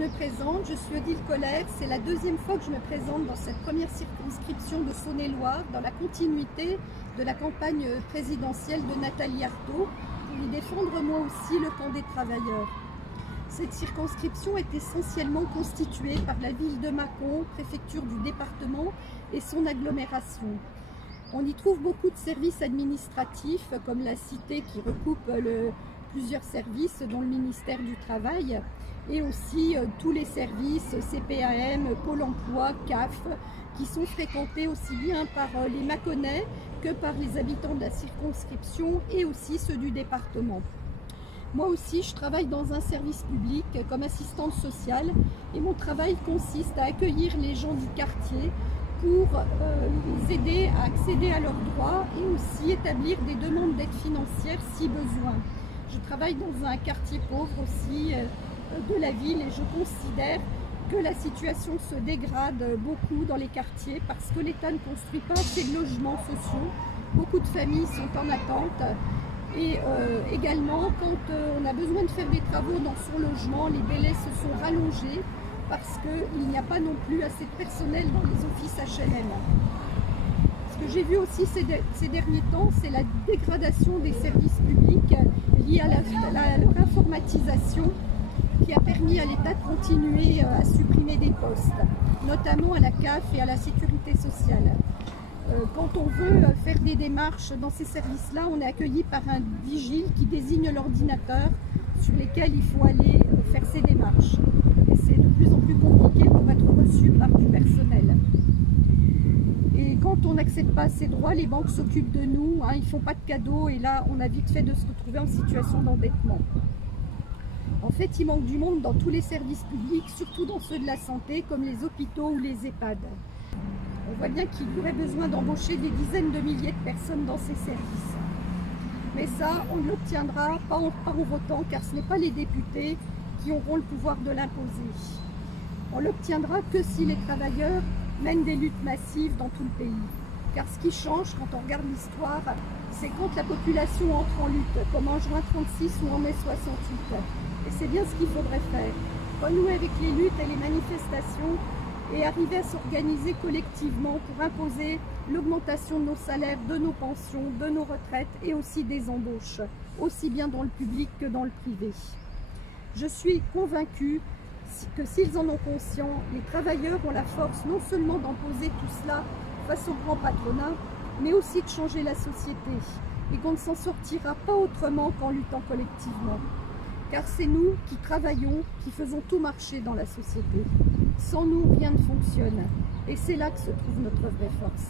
me présente, je suis Odile Colère. C'est la deuxième fois que je me présente dans cette première circonscription de Saône-et-Loire, dans la continuité de la campagne présidentielle de Nathalie Arthaud, pour y défendre moi aussi le camp des travailleurs. Cette circonscription est essentiellement constituée par la ville de Mâcon, préfecture du département et son agglomération. On y trouve beaucoup de services administratifs, comme la cité qui recoupe plusieurs services, dont le ministère du Travail, et aussi tous les services CPAM, Pôle emploi, CAF, qui sont fréquentés aussi bien par les Mâconnais que par les habitants de la circonscription et aussi ceux du département. Moi aussi, je travaille dans un service public comme assistante sociale et mon travail consiste à accueillir les gens du quartier pour les aider à accéder à leurs droits et aussi établir des demandes d'aide financière si besoin. Je travaille dans un quartier pauvre aussi de la ville et je considère que la situation se dégrade beaucoup dans les quartiers parce que l'État ne construit pas assez de logements sociaux. Beaucoup de familles sont en attente et également quand on a besoin de faire des travaux dans son logement, les délais se sont rallongés parce qu'il n'y a pas non plus assez de personnel dans les offices HLM. Ce que j'ai vu aussi ces derniers temps, c'est la dégradation des services publics liée à leur informatisation qui a permis à l'État de continuer à supprimer des postes, notamment à la CAF et à la sécurité sociale. Quand on veut faire des démarches dans ces services-là, on est accueilli par un vigile qui désigne l'ordinateur sur lequel il faut aller faire ces démarches. Et c'est de plus en plus compliqué pour être reçu par du personnel. Et quand on n'accède pas à ces droits, les banques s'occupent de nous, ils ne font pas de cadeaux et là on a vite fait de se retrouver en situation d'endettement. En fait, il manque du monde dans tous les services publics, surtout dans ceux de la santé, comme les hôpitaux ou les EHPAD. On voit bien qu'il y aurait besoin d'embaucher des dizaines de milliers de personnes dans ces services. Mais ça, on ne l'obtiendra pas en votant, car ce n'est pas les députés qui auront le pouvoir de l'imposer. On l'obtiendra que si les travailleurs mènent des luttes massives dans tout le pays. Car ce qui change quand on regarde l'histoire, c'est quand la population entre en lutte, comme en juin 36 ou en mai 68. Et c'est bien ce qu'il faudrait faire. Renouer avec les luttes et les manifestations et arriver à s'organiser collectivement pour imposer l'augmentation de nos salaires, de nos pensions, de nos retraites et aussi des embauches, aussi bien dans le public que dans le privé. Je suis convaincue que s'ils en ont conscience, les travailleurs ont la force non seulement d'imposer tout cela face au grand patronat, mais aussi de changer la société et qu'on ne s'en sortira pas autrement qu'en luttant collectivement. Car c'est nous qui travaillons, qui faisons tout marcher dans la société. Sans nous, rien ne fonctionne. Et c'est là que se trouve notre vraie force.